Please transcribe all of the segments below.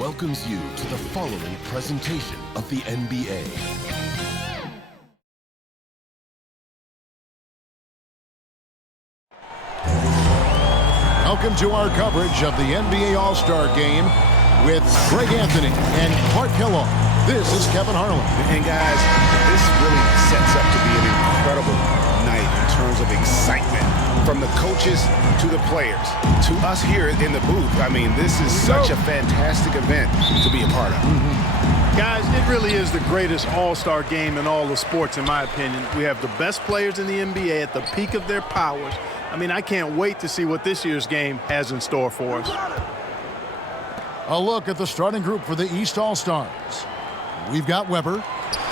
welcomes you to the following presentation of the NBA. Welcome to our coverage of the NBA All-Star Game with Greg Anthony and Clark Kellogg. This is Kevin Harlan. And guys, this really sets up to be an incredible night in terms of excitement from the coaches to the players. To us here in the booth, I mean, this is such a fantastic event to be a part of. Guys, it really is the greatest all-star game in all the sports, in my opinion. We have the best players in the NBA at the peak of their powers. I mean, I can't wait to see what this year's game has in store for us. A look at the starting group for the East All-Stars. We've got Weber.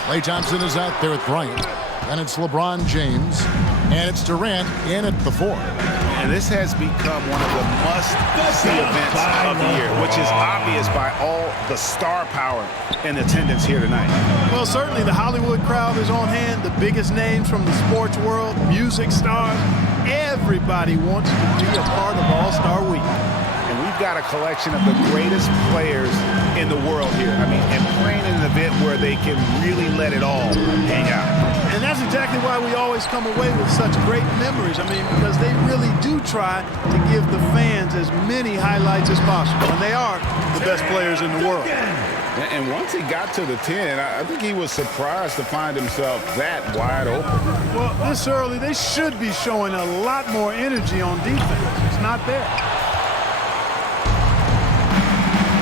Klay Thompson is out there with Bryant. And it's LeBron James. And it's Durant in at the 4. And this has become one of the must-see events of the year, which is obvious by all the star power in attendance here tonight. Well, certainly the Hollywood crowd is on hand, the biggest names from the sports world, music stars. Everybody wants to be a part of All-Star Week. And we've got a collection of the greatest players in the world here. I mean, and playing in an event where they can really let it all hang out. And that's exactly why we always come away with such great memories. I mean, because they really do try to give the fans as many highlights as possible. And they are the best players in the world. And once he got to the 10, I think he was surprised to find himself that wide open. Well, this early, they should be showing a lot more energy on defense. It's not there.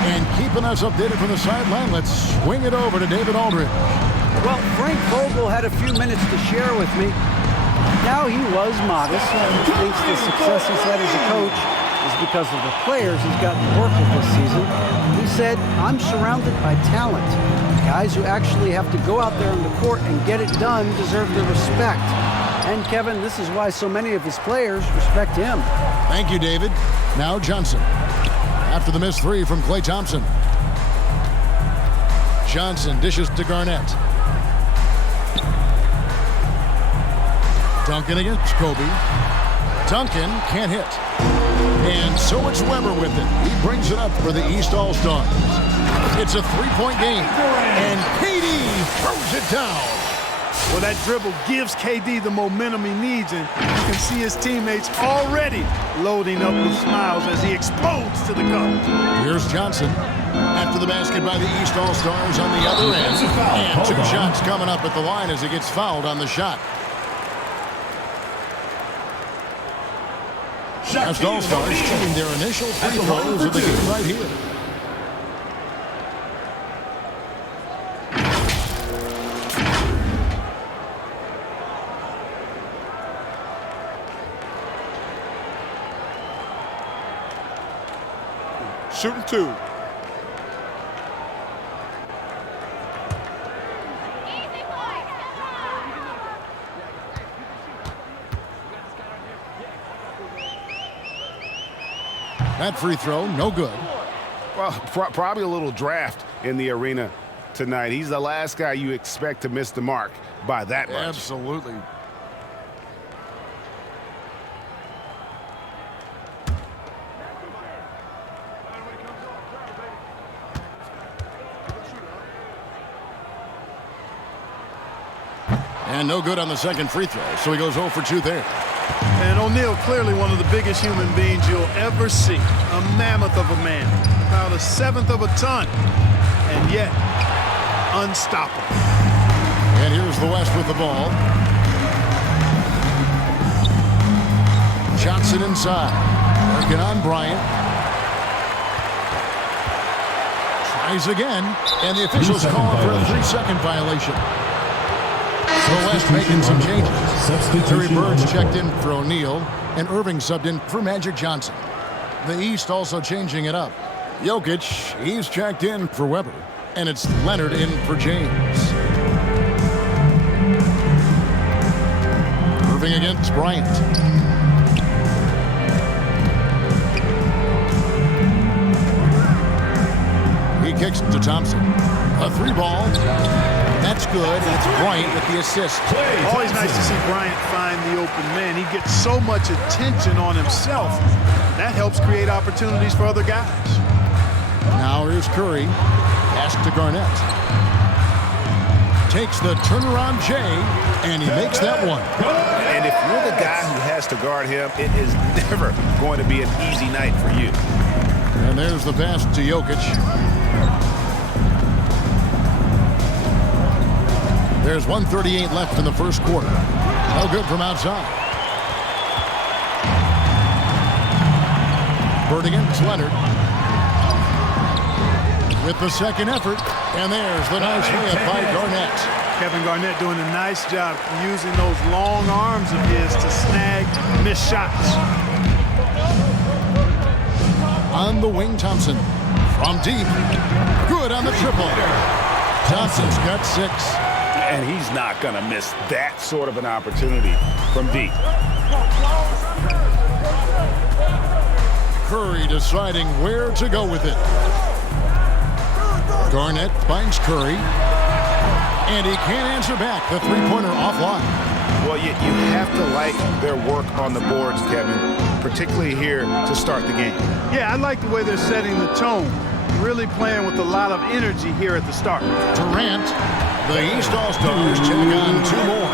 And keeping us updated from the sideline, let's swing it over to David Aldridge. Well, Frank Vogel had a few minutes to share with me. Now, he was modest. He thinks the success he's had as a coach is because of the players he's gotten to work with this season. He said, I'm surrounded by talent. Guys who actually have to go out there on the court and get it done deserve the respect. And, Kevin, this is why so many of his players respect him. Thank you, David. Now Johnson. After the missed 3 from Klay Thompson. Johnson dishes to Garnett. Duncan against Kobe. Duncan can't hit. And so it's Weber with it. He brings it up for the East All-Stars. It's a 3-point game. And KD throws it down. Well, that dribble gives KD the momentum he needs, and you can see his teammates already loading up with smiles as he explodes to the cup. Here's Johnson. After the basket by the East All-Stars on the other end. And 2 shots coming up at the line as he gets fouled on the shot. West All-Stars shooting their initial free throws of the game right here. Shooting 2. That free throw, no good. Well, probably a little draft in the arena tonight. He's the last guy you expect to miss the mark by that much. Absolutely. And no good on the second free throw, so he goes 0 for 2 there. And O'Neal, clearly one of the biggest human beings you'll ever see. A mammoth of a man, about 1/7 of a ton, and yet unstoppable. And here's the West with the ball. Johnson inside, working on Bryant. Tries again, and the officials call for a 3-second violation. So West making some changes. Terry Bird's checked in for O'Neal, and Irving subbed in for Magic Johnson. The East also changing it up. Jokic, he's checked in for Weber, and it's Leonard in for James. Irving against Bryant. He kicks to Thompson. A 3-ball. That's good, and it's Bryant with the assist. Always nice to see Bryant find the open man. He gets so much attention on himself. That helps create opportunities for other guys. Now here's Here's Curry. Pass to Garnett. Takes the turnaround J, and he makes that one. And if you're the guy who has to guard him, it is never going to be an easy night for you. And there's the pass to Jokic. There's 1:38 left in the first quarter. No good from outside. Bird against Leonard. With the second effort, and there's the nice layup by Garnett. Kevin Garnett doing a nice job using those long arms of his to snag missed shots. On the wing, Thompson. From deep. Good on the triple. Thompson's got 6. And he's not going to miss that sort of an opportunity from deep. Curry deciding where to go with it. Garnett finds Curry. And he can't answer back. The three-pointer offline. Well, you have to like their work on the boards, Kevin, particularly here to start the game. Yeah, I like the way they're setting the tone. Really playing with a lot of energy here at the start. Durant, the East All-Stars, check on 2 more.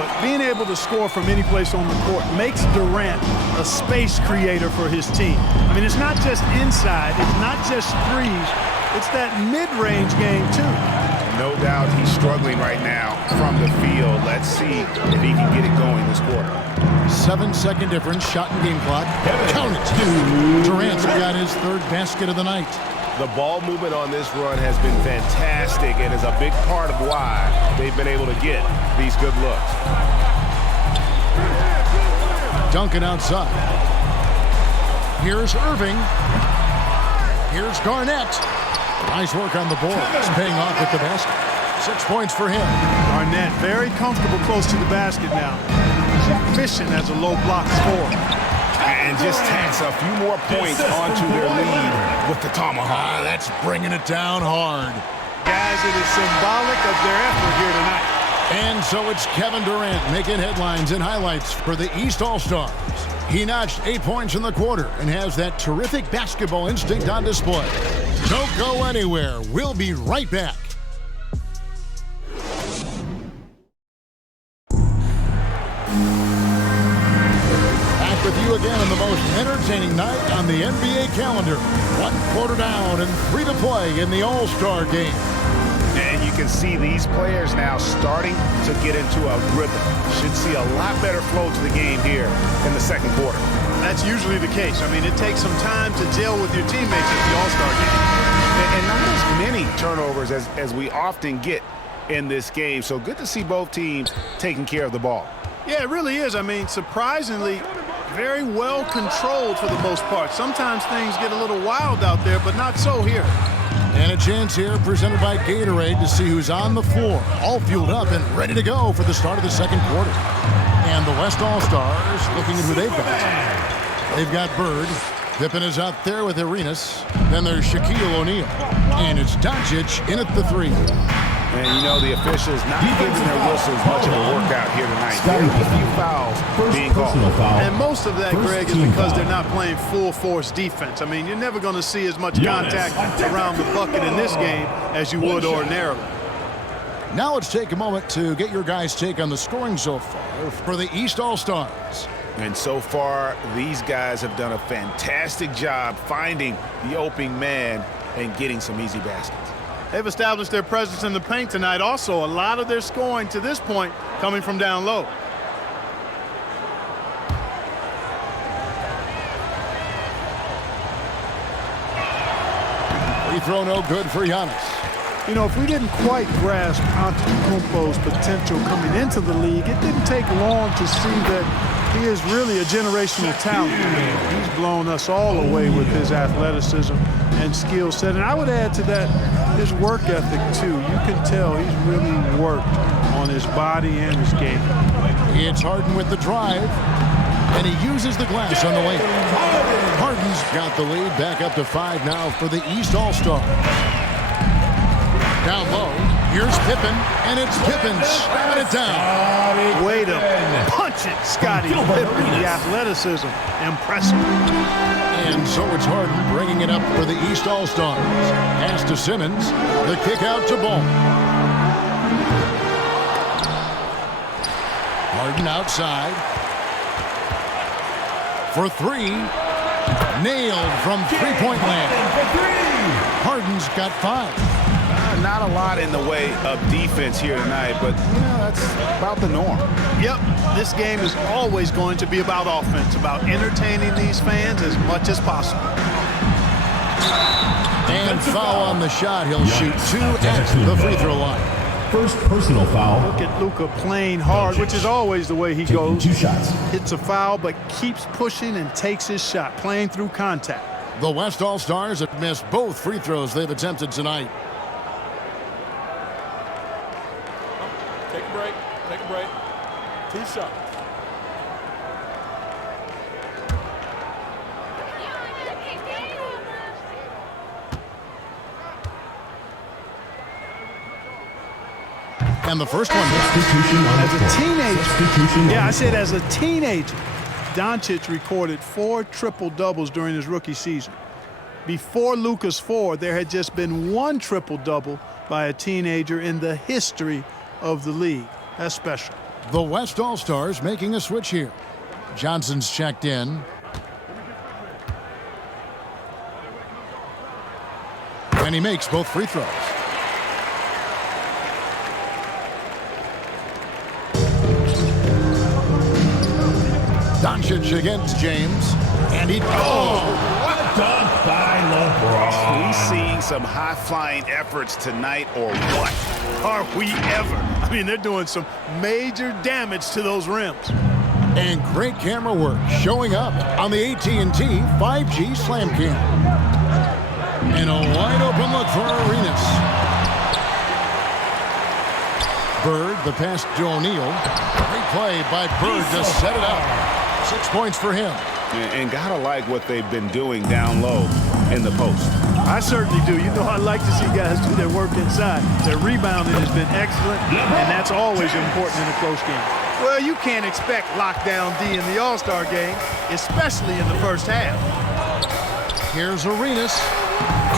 Look, being able to score from any place on the court makes Durant a space creator for his team. I mean, it's not just inside. It's not just threes. It's that mid-range game, too. No doubt he's struggling right now from the field. Let's see if he can get it going this quarter. 7-second difference, shot and game clock. Count it. Durant's got his 3rd basket of the night. The ball movement on this run has been fantastic and is a big part of why they've been able to get these good looks. Duncan outside. Here's Irving. Here's Garnett. Nice work on the board. It's paying off with the basket. 6 points for him. Garnett very comfortable close to the basket now. He's efficient as a low block scorer. And just tacks a few more points onto their lead with the tomahawk. That's bringing it down hard. Guys, it is symbolic of their effort here tonight. And so it's Kevin Durant making headlines and highlights for the East All-Stars. He notched 8 points in the quarter and has that terrific basketball instinct on display. Don't go anywhere. We'll be right back. Back with you again on the most entertaining night on the NBA calendar. 1 quarter down and 3 to play in the All-Star game. And you can see these players now starting to get into a rhythm. Should see a lot better flow to the game here in the second quarter. That's usually the case. I mean, it takes some time to gel with your teammates at the All-Star game. And not as many turnovers as we often get in this game. So good to see both teams taking care of the ball. Yeah, it really is. I mean, surprisingly, very well controlled for the most part. Sometimes things get a little wild out there, but not so here. And a chance here presented by Gatorade to see who's on the floor, all fueled up and ready to go for the start of the second quarter. And the West All-Stars looking at who they've got. They've got Bird. Pippen is out there with Arenas. Then there's Shaquille O'Neal. And it's Doncic in at the 3. And you know the officials not giving their whistles much of a workout here tonight. There are a few fouls being called. And most of that, Greg, is because they're not playing full-force defense. I mean, you're never going to see as much contact around the bucket in this game as you would ordinarily. Now let's take a moment to get your guys' take on the scoring so far for the East All-Stars. And so far, these guys have done a fantastic job finding the opening man and getting some easy baskets. They've established their presence in the paint tonight. Also, a lot of their scoring to this point coming from down low. Free throw no good for Giannis. You know, if we didn't quite grasp Antetokounmpo's potential coming into the league, it didn't take long to see that he is really a generational talent. He's blown us all away with his athleticism and skill set. And I would add to that his work ethic, too. You can tell he's really worked on his body and his game. It's Harden with the drive, and he uses the glass on the way. Harden's got the lead back up to 5 now for the East All-Stars. Down low, Here's Pippen, and it's Pippen slamming it down. Way to punch it, Scottie Pippen. The athleticism, impressive. And so it's Harden bringing it up for the East All-Stars. Pass to Simmons, the kick out to Ball. Harden outside. For three. Nailed from three-point land. Harden's got 5. Not a lot in the way of defense here tonight, but that's about the norm. Yep, this game is always going to be about offense, about entertaining these fans as much as possible. And foul on the shot. He'll shoot 2 at the free throw line. First personal foul. Look at Luka playing hard, which is always the way he goes. 2 shots. Hits a foul, but keeps pushing and takes his shot, playing through contact. The West All-Stars have missed both free throws they've attempted tonight. Take a break. Take a break. 2 shots. And the first one. As a teenager. Yeah, I said as a teenager. Doncic recorded 4 triple-doubles during his rookie season. Before Luka's 4, there had just been 1 triple-double by a teenager in the history of the league. That's special. The West All-Stars making a switch here. Johnson's checked in. And he makes both free throws. Doncic against James. And he... What dunk by LeBron. We seeing some high-flying efforts tonight or what? Are we ever? I mean, they're doing some major damage to those rims. And great camera work showing up on the AT&T 5G Slam Cam. And a wide-open look for Arenas. Bird, the pass to O'Neal. Great play by Bird to set it up. 6 points for him. And gotta like what they've been doing down low in the post. I certainly do. You know, I like to see guys do their work inside. Their rebounding has been excellent, and that's always important in a close game. Well, you can't expect lockdown D in the All-Star game, especially in the first half. Here's Arenas.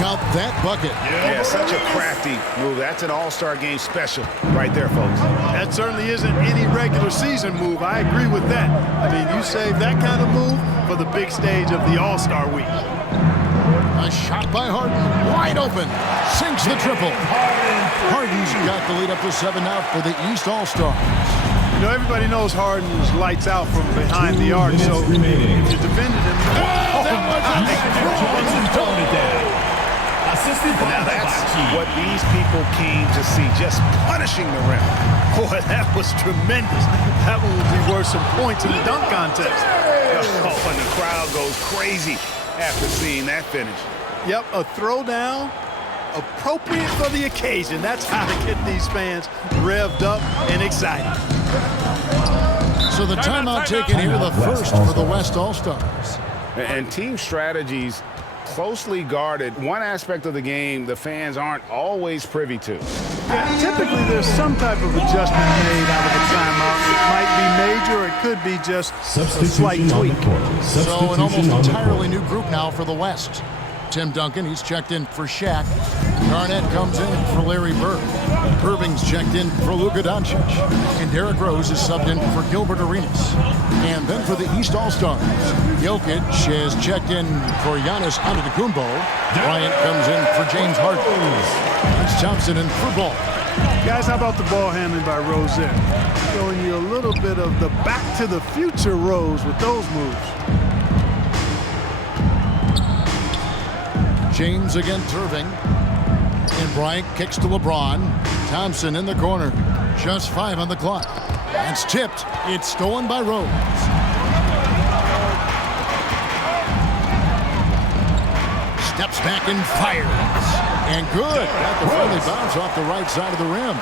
Count that bucket. Yeah, such a crafty move. That's an All-Star game special right there, folks. That certainly isn't any regular season move. I agree with that. I mean, you save that kind of move for the big stage of the All-Star week. A shot by Harden. Wide open. Sinks the triple. Harden's got the lead up to 7 now for the East All-Stars. You know, everybody knows Harden is lights out from behind the arc, so if you defended him... Now that's what these people came to see, just punishing the rim. Boy, that was tremendous. That one will be worth some points in the dunk contest. Oh, and the crowd goes crazy after seeing that finish. Yep, a throwdown, appropriate for the occasion. That's how to get these fans revved up and excited. So the timeout taken here, the first for the West All-Stars. And team strategies closely guarded. One aspect of the game the fans aren't always privy to. Yeah, typically there's some type of adjustment made out of a timeout. It might be major, or it could be just a slight tweak. So an almost entirely new group now for the West. Tim Duncan, he's checked in for Shaq. Garnett comes in for Larry Bird. Irving's checked in for Luka Doncic. And Derrick Rose is subbed in for Gilbert Arenas. And then for the East All-Stars, Jokic has checked in for Giannis Antetokounmpo. Bryant comes in for James Harden. It's Thompson in for Ball. Guys, how about the ball handling by Rose there? Showing you a little bit of the back-to-the-future Rose with those moves. James against Irving. And Bryant kicks to LeBron. Thompson in the corner. Just 5 on the clock. That's tipped. It's stolen by Rose. Steps back and fires. And good. Got the friendly bounce off the right side of the rim.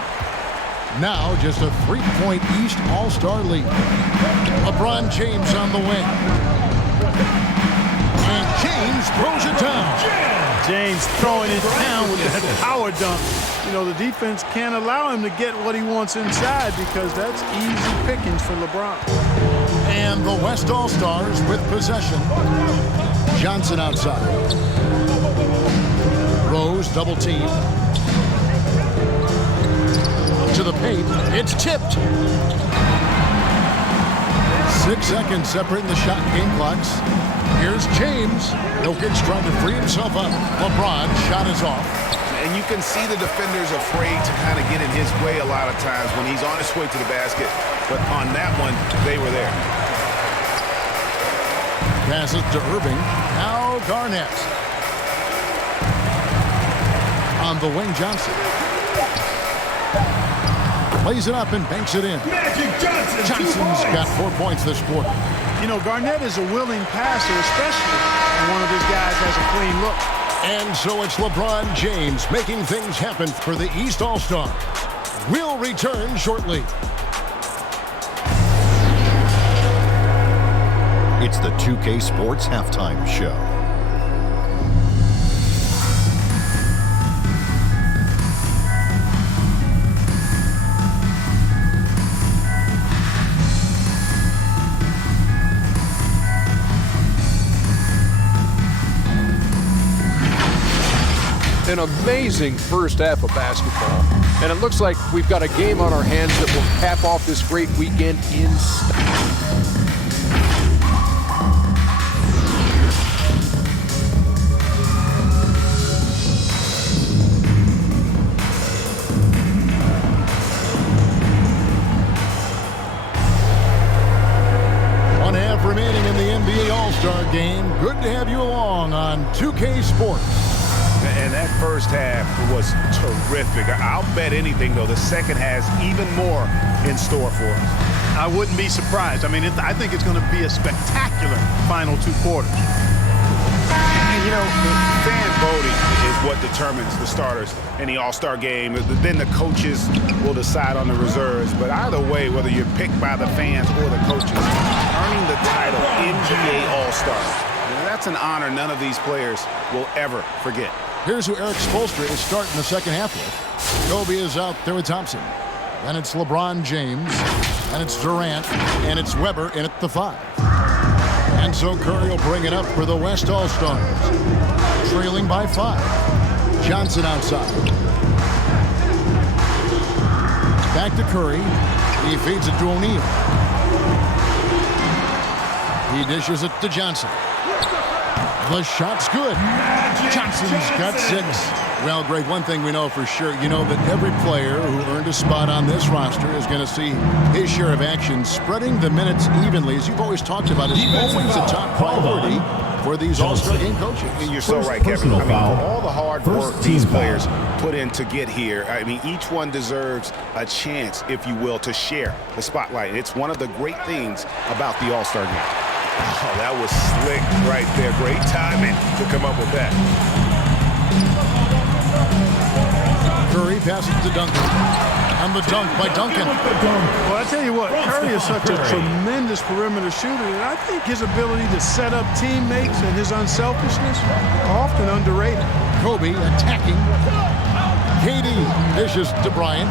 Now just a 3-point East All-Star lead. LeBron James on the wing. And James throws it down. James throwing it down with that power dunk. You know, the defense can't allow him to get what he wants inside because that's easy pickings for LeBron. And the West All-Stars with possession. Johnson outside. Rose double team. To the paint. It's tipped. 6 seconds separating the shot and game clocks. Here's James. Jokic trying to free himself up. LeBron shot is off. And you can see the defenders afraid to kind of get in his way a lot of times when he's on his way to the basket. But on that one, they were there. Passes to Irving. Now Garnett. On the wing, Johnson. Plays it up and banks it in. Magic Johnson. Johnson's got 4 points this quarter. You know, Garnett is a willing passer, especially when one of his guys has a clean look. And so it's LeBron James making things happen for the East All-Star. We'll return shortly. It's the 2K Sports Halftime Show. An amazing first half of basketball. And it looks like we've got a game on our hands that will cap off this great weekend in style. One half remaining in the NBA All-Star game. Good to have you along on 2K Sports. And that first half was terrific. I'll bet anything, though, the second has even more in store for us. I wouldn't be surprised. I mean, I think it's going to be a spectacular final 2 quarters. And, you know, fan voting is what determines the starters in the All-Star game. Then the coaches will decide on the reserves. But either way, whether you're picked by the fans or the coaches, earning the title NBA All-Star, that's an honor none of these players will ever forget. Here's who Eric Spoelstra is starting the second half with. Kobe is out there with Thompson. And it's LeBron James. And it's Durant. And it's Weber in at the 5. And so Curry will bring it up for the West All-Stars. Trailing by 5. Johnson outside. Back to Curry. He feeds it to O'Neal. He dishes it to Johnson. The shot's good. Johnson's got 6. Well, Greg, one thing we know for sure, you know that every player who earned a spot on this roster is going to see his share of action. Spreading the minutes evenly, as you've always talked about, is always a top priority for these All-Star game coaches. And you're so right, Kevin. I mean, for all the hard work these players put in to get here, I mean, each one deserves a chance, if you will, to share the spotlight. It's one of the great things about the All-Star game. Oh, that was slick right there. Great timing to come up with that. Curry passes to Duncan. And the dunk by Duncan. Well, I tell you what, Curry is such a tremendous perimeter shooter, and I think his ability to set up teammates and his unselfishness are often underrated. Kobe attacking. KD dishes to Bryant.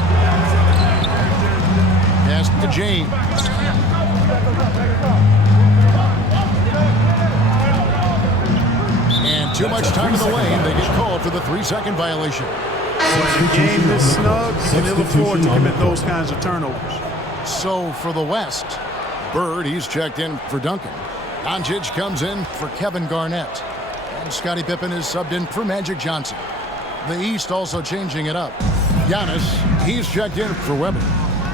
Pass to James. And too much time in the lane. They get called for the 3-second violation. When a game this snug, you can ill afford to commit those kinds of turnovers. So for the West, Bird, he's checked in for Duncan. Doncic comes in for Kevin Garnett. And Scottie Pippen is subbed in for Magic Johnson. The East also changing it up. Giannis, he's checked in for Weber.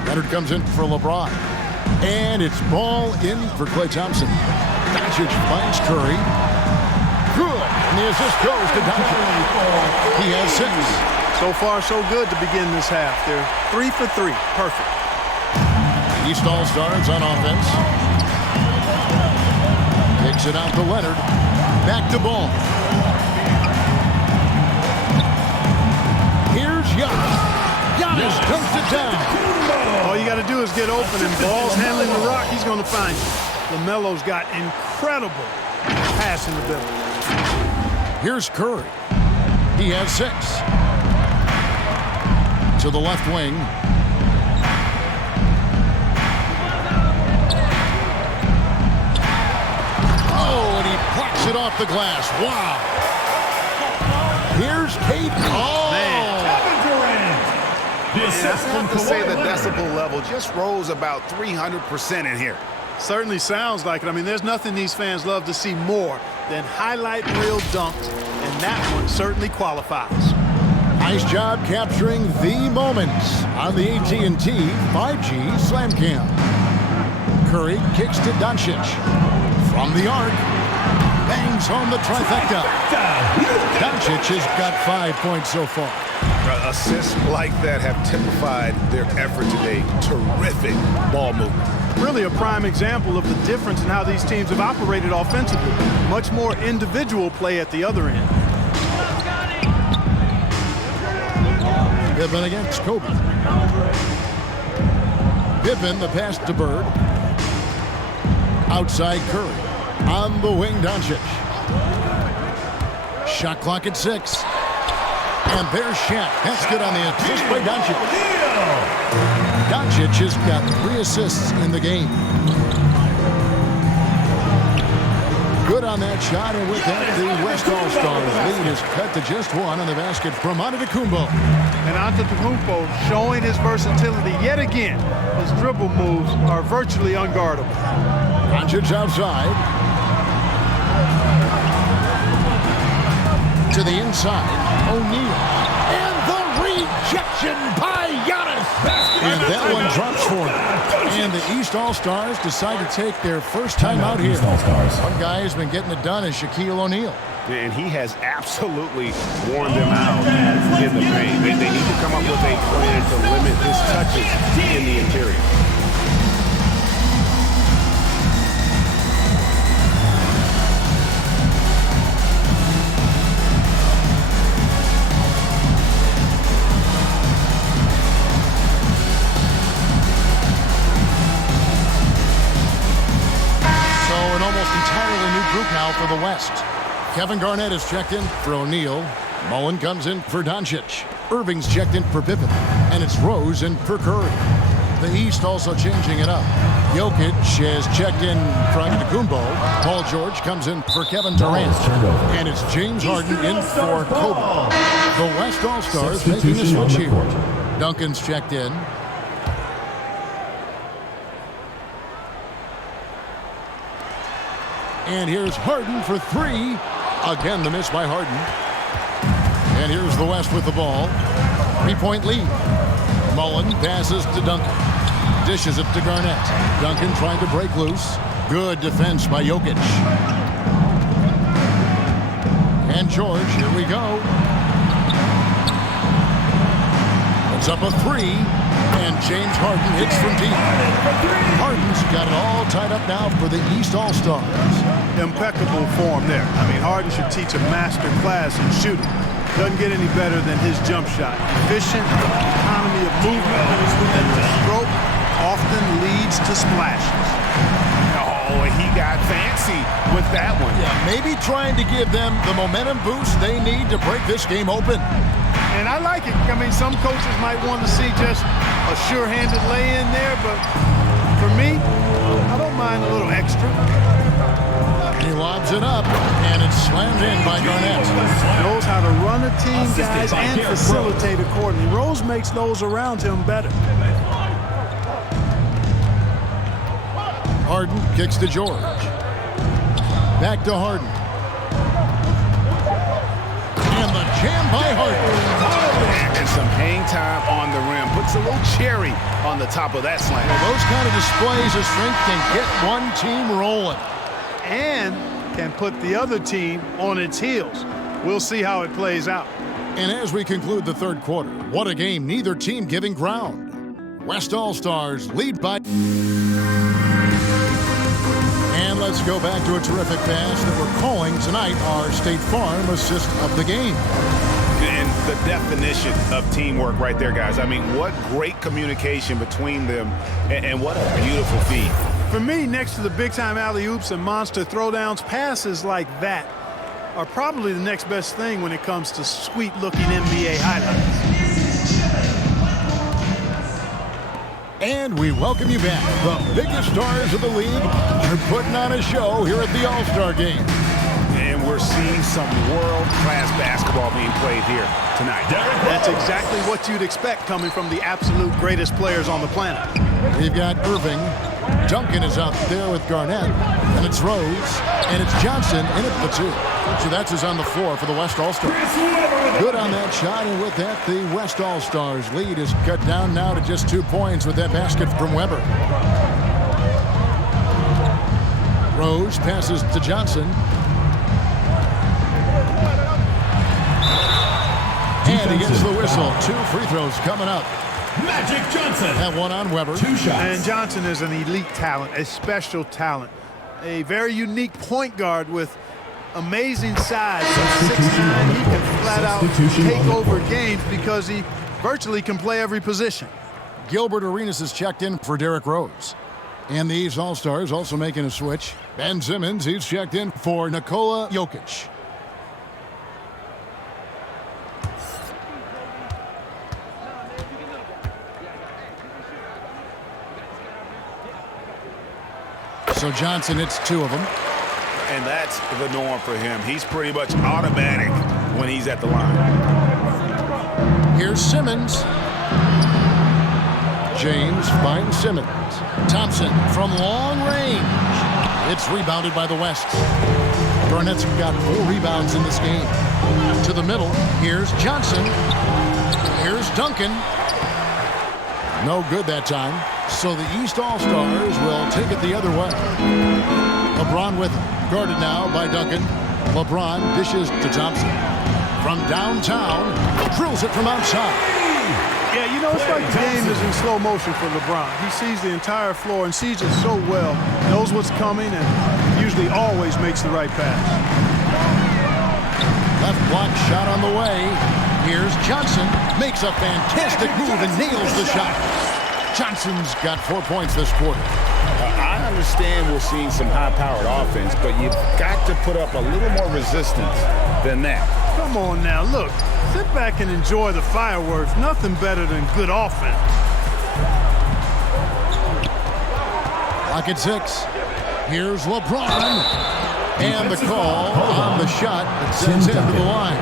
Leonard comes in for LeBron. And it's ball in for Klay Thompson. Doncic finds Curry. Good. And the assist goes to Doncic. He has 6. So far, so good to begin this half. They're 3 for 3. Perfect. East All-Stars on offense. Takes it out to Leonard. Back to Ball. Here's Giannis. Giannis dumps it down. All you got to do is get open, and Ball's handling the rock. He's going to find you. LaMelo's got incredible passing ability. Here's Curry. He has 6. to the left wing. Oh, and he plucks it off the glass. Wow. Here's Kate. Oh, man. I have to say the decibel level just rose about 300% in here. Certainly sounds like it. I mean, there's nothing these fans love to see more than highlight reel dunks, and that one certainly qualifies. Nice job capturing the moments on the AT&T 5G Slam Cam. Curry kicks to Doncic. From the arc, bangs home the trifecta. Doncic has got 5 points so far. Assists like that have typified their effort today. Terrific ball movement. Really a prime example of the difference in how these teams have operated offensively. Much more individual play at the other end. Pippen against Kobe. Pippen, the pass to Bird. Outside Curry. On the wing, Doncic. Shot clock at 6. And there's Shaq. That's good on the assist by Doncic. Doncic has got 3 assists in the game. Good on that shot, and with that, the West All-Stars lead is cut to just 1 on the basket from Antetokounmpo. And Antetokounmpo showing his versatility yet again. His dribble moves are virtually unguardable. Doncic outside. To the inside, O'Neal. And the rejection by Giannis. And that one drops for him. And the East All-Stars decide to take their first time out here. One guy who's been getting it done is Shaquille O'Neal. And he has absolutely worn them out in the paint. They need to come up with a plan to limit his touches in the interior. Now for the West. Kevin Garnett is checked in for O'Neal. Mullen comes in for Doncic. Irving's checked in for Pippen. And it's Rose in for Curry. The East also changing it up. Jokic has checked in for Antetokounmpo. Paul George comes in for Kevin Durant. And it's James Harden in for Kobe. The West All-Stars making a switch here. Duncan's checked in. And here's Harden for 3. Again, the miss by Harden. And here's the West with the ball. 3-point lead. Mullen passes to Duncan. Dishes it to Garnett. Duncan trying to break loose. Good defense by Jokic. And George, here we go. Puts up a 3. And James Harden hits from deep. Harden's got it all tied up now for the East All-Stars. Impeccable form there. I mean, Harden should teach a master class in shooting. Doesn't get any better than his jump shot. Efficient, economy of movement, and the stroke often leads to splashes. Oh, he got fancy with that one. Yeah, maybe trying to give them the momentum boost they need to break this game open. And I like it. I mean, some coaches might want to see just a sure-handed lay-in there, but for me, I don't mind a little extra. He lobs it up, and it's slammed in by Garnett. Knows how to run a team, guys, and facilitate accordingly. Rose makes those around him better. Harden kicks to George. Back to Harden. And the jam by Harden. And some hang time on the rim. Puts a little cherry on the top of that slam. Well, those kind of displays of strength can get one team rolling. And can put the other team on its heels. We'll see how it plays out. And as we conclude the third quarter, what a game, neither team giving ground. West All-Stars lead by... And let's go back to a terrific pass that we're calling tonight our State Farm assist of the game. And the definition of teamwork right there, guys. I mean, what great communication between them, and what a beautiful feed. For me, next to the big-time alley-oops and monster throwdowns, passes like that are probably the next best thing when it comes to sweet-looking NBA highlights. And we welcome you back. The biggest stars of the league are putting on a show here at the All-Star Game. And we're seeing some world-class basketball being played here tonight. That's exactly what you'd expect coming from the absolute greatest players on the planet. We've got Irving. Duncan is out there with Garnett. And it's Rose. And it's Johnson in at the 2. So that's his on the floor for the West All-Stars. Good on that shot, and with that, the West All-Stars lead is cut down now to just 2 points with that basket from Weber. Rose passes to Johnson. And he gets the whistle. 2 free throws coming up. Magic Johnson. That one on Weber. 2 shots. And Johnson is an elite talent, a special talent, a very unique point guard with amazing size. At 6'9", he can flat out take over games because he virtually can play every position. Gilbert Arenas is checked in for Derrick Rose. And these All-Stars also making a switch. Ben Simmons, he's checked in for Nikola Jokic. So Johnson hits 2 of them. And that's the norm for him. He's pretty much automatic when he's at the line. Here's Simmons. James finds Simmons. Thompson from long range. It's rebounded by the West. Garnett's got 4 rebounds in this game. To the middle. Here's Johnson. Here's Duncan. No good that time. So the East All-Stars will take it the other way. LeBron with him. Guarded now by Duncan. LeBron dishes to Thompson. From downtown, drills it from outside. Yeah, you know, it's like the game is in slow motion for LeBron. He sees the entire floor and sees it so well, knows what's coming, and usually always makes the right pass. Left block shot on the way. Here's Johnson. Makes a fantastic move and nails the shot. Johnson's got 4 points this quarter. I understand we're seeing some high-powered offense, but you've got to put up a little more resistance than that. Come on now, look. Sit back and enjoy the fireworks. Nothing better than good offense. Clock at 6. Here's LeBron. And the call on the shot that sends him to the line.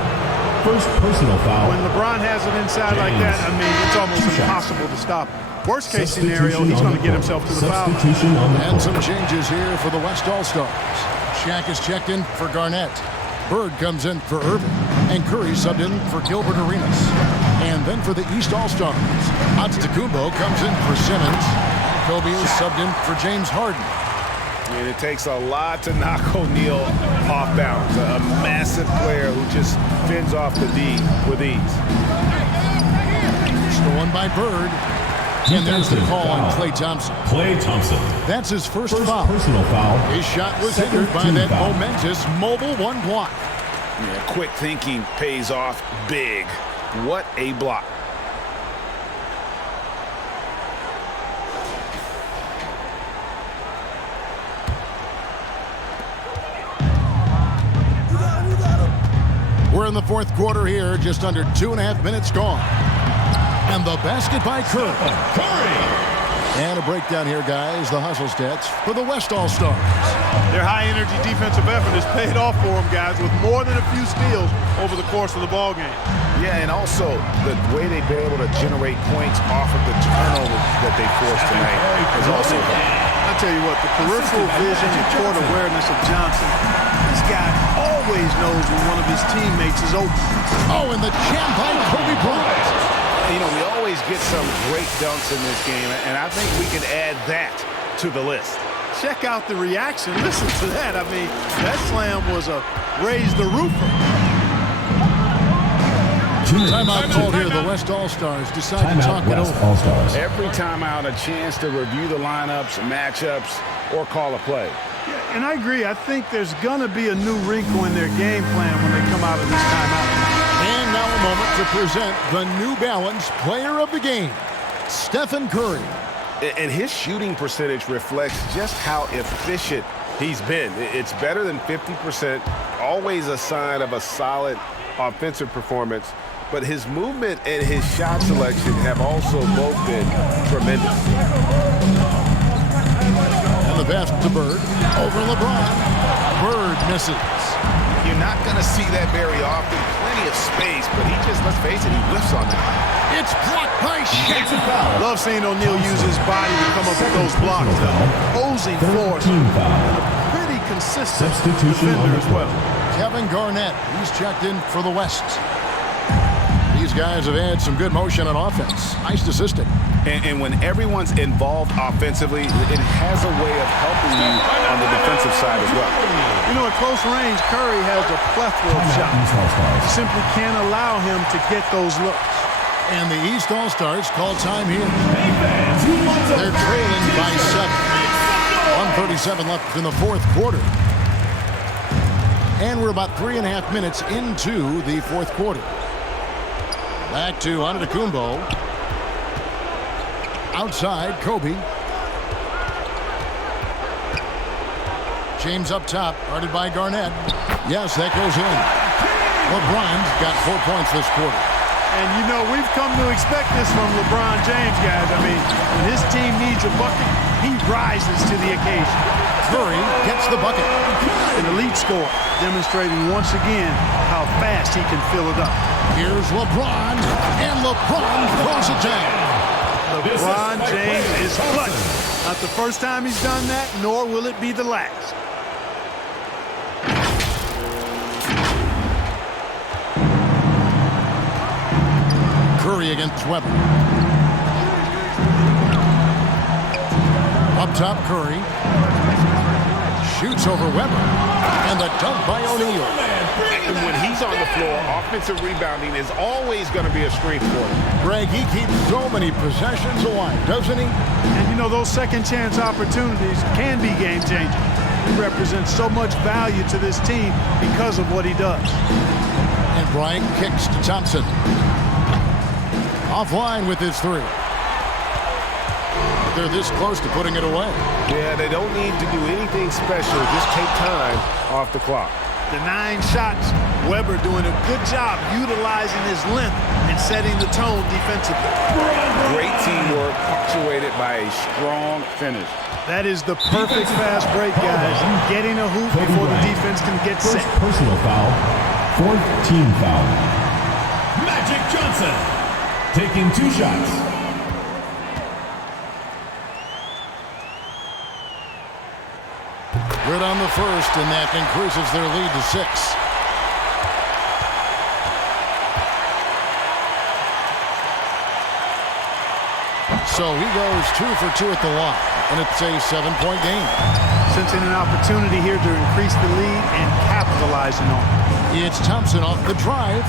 First personal foul. When LeBron has it inside like that, I mean, it's almost impossible to stop him. Worst case scenario, he's going to get himself to the foul. And some changes here for the West All-Stars. Shaq is checked in for Garnett. Bird comes in for Irving. And Curry subbed in for Gilbert Arenas. And then for the East All-Stars, Antetokounmpo comes in for Simmons. Kobe is subbed in for James Harden. And it takes a lot to knock O'Neal off balance. A massive player who just fends off the D with ease. Stolen by Bird. And there's the call on Klay Thompson. Klay Thompson. That's his first foul. Personal foul. His shot was hindered by that momentous mobile 1 block. Yeah, quick thinking pays off big. What a block. We're in the 4th quarter here, just under 2.5 minutes gone. And the basket by Curry. And a breakdown here, guys. The hustle stats for the West All-Stars. Their high-energy defensive effort has paid off for them, guys, with more than a few steals over the course of the ballgame. Yeah, and also the way they've been able to generate points off of the turnovers that they forced tonight is also I tell you what, the peripheral vision and court awareness of Johnson, this guy always knows when one of his teammates is open. Oh, and the jam by Kobe Bryant. You know, we always get some great dunks in this game, and I think we can add that to the list. Check out the reaction. Listen to that. I mean, that slam was a raise the roofer. Timeout called here. The West All-Stars decide to talk it over. All-Stars. Every timeout, a chance to review the lineups, matchups, or call a play. Yeah, and I agree. I think there's going to be a new wrinkle in their game plan when they come out of this timeout. And now a moment to present the New Balance Player of the Game, Stephen Curry. And his shooting percentage reflects just how efficient he's been. It's better than 50%, always a sign of a solid offensive performance. but his movement and his shot selection have also both been tremendous. And the pass to Bird over LeBron. Bird misses. You're not going to see that very often. Plenty of space, but he just, let's face it, he whiffs on that. It's blocked by Shaq. Love seeing O'Neal use his body to come up with those blocks. Opposing force. And a pretty consistent defender as well. Kevin Garnett, he's checked in for the West. These guys have had some good motion on offense. Nice assisting. And when everyone's involved offensively, it has a way of helping you on the defensive side as well. You know, at close range, Curry has a plethora of shots. You simply can't allow him to get those looks. And the East All-Stars call time here. They're trailing by 7. 1:37 left in the fourth quarter. And we're about 3.5 minutes into the fourth quarter. Back to Antetokounmpo. Outside, Kobe. James up top, guarded by Garnett. Yes, that goes in. LeBron's got 4 points this quarter. And, you know, we've come to expect this from LeBron James, guys. I mean, when his team needs a bucket, he rises to the occasion. Curry gets the bucket. An elite score, demonstrating once again how fast he can fill it up. Here's LeBron, and LeBron throws it down. LeBron James is clutch. Not the first time he's done that, nor will it be the last. Curry against Weber. Up top, Curry. Shoots over Weber. And the dunk by O'Neal. And when he's on the floor, offensive rebounding is always going to be a strength for him. Greg, he keeps so many possessions alive, doesn't he? And, you know, those second chance opportunities can be game-changing. He represents so much value to this team because of what he does. And Bryant kicks to Thompson. Offline with his three. They're this close to putting it away. Yeah, they don't need to do anything special. Just take time off the clock. The 9 shots, Weber doing a good job utilizing his length and setting the tone defensively. Great teamwork punctuated by a strong finish. That is the perfect fast break, guys. Getting a hoop before the defense can get set. Personal foul, 4th team foul. Magic Johnson taking 2 shots. Good on the first, and that increases their lead to 6. So he goes 2 for 2 at the line, and it's a 7-point game. Sensing an opportunity here to increase the lead and capitalizing on it. It's Thompson off the drive.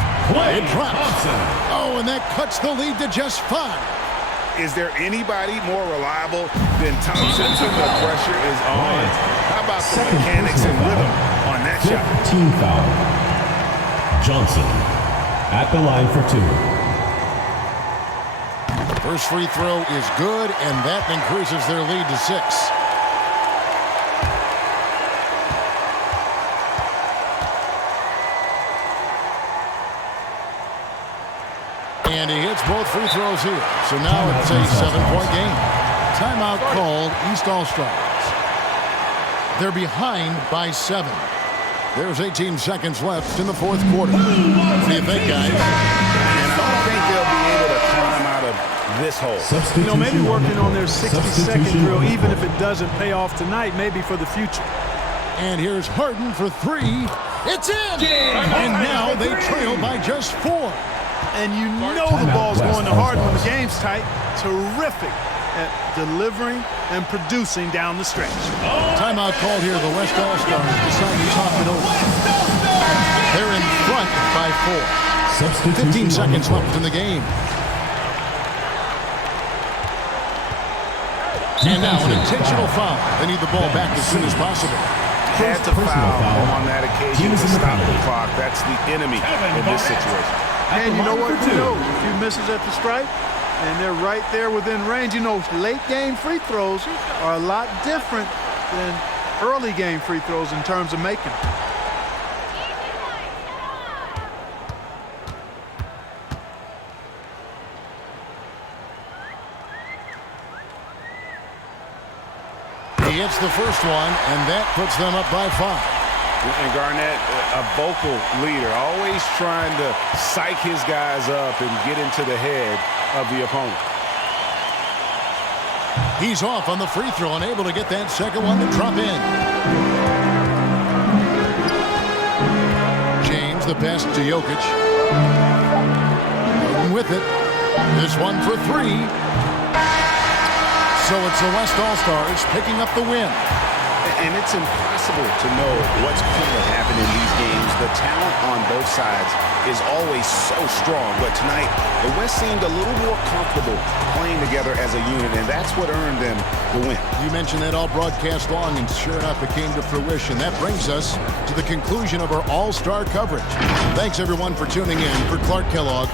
It drops. Thompson. Oh, and that cuts the lead to just 5. Is there anybody more reliable than Thompson? The pressure is on. How about the mechanics and rhythm on that shot? Team foul. Johnson at the line for 2. First free throw is good, and that increases their lead to 6. And he hits both free throws here. So now it's a 7-point game. Timeout called, East All-Stars. They're behind by 7. There's 18 seconds left in the fourth quarter. What do you think, guys? And I don't think they'll be able to climb out of this hole. You know, maybe working on their 60-second drill, even if it doesn't pay off tonight, maybe for the future. And here's Harden for 3. It's in! And now they trail by just 4. And you know the ball's going to Harden when the game's tight. Terrific at delivering and producing down the stretch. Timeout called here. The West All-Stars decide to talk it over. They're in front by 4. 15 seconds left in the game. And now an intentional foul. They need the ball back as soon as possible. Had to foul on that occasion to stop the clock. That's the enemy in this situation. And you know what? Who knows? A few misses at the stripe, and they're right there within range. You know, late game free throws are a lot different than early game free throws in terms of making. He hits the first one, and that puts them up by 5. And Garnett, a vocal leader, always trying to psych his guys up and get into the head of the opponent. He's off on the free throw and able to get that second one to drop in. James, the pass to Jokic. With it. This one for 3. So it's the West All-Stars picking up the win. And it's impossible to know what's going to happen in these games. The talent on both sides is always so strong. But tonight, the West seemed a little more comfortable playing together as a unit, and that's what earned them the win. You mentioned that all broadcast long, and sure enough, it came to fruition. That brings us to the conclusion of our All-Star coverage. Thanks, everyone, for tuning in. For Clark Kellogg,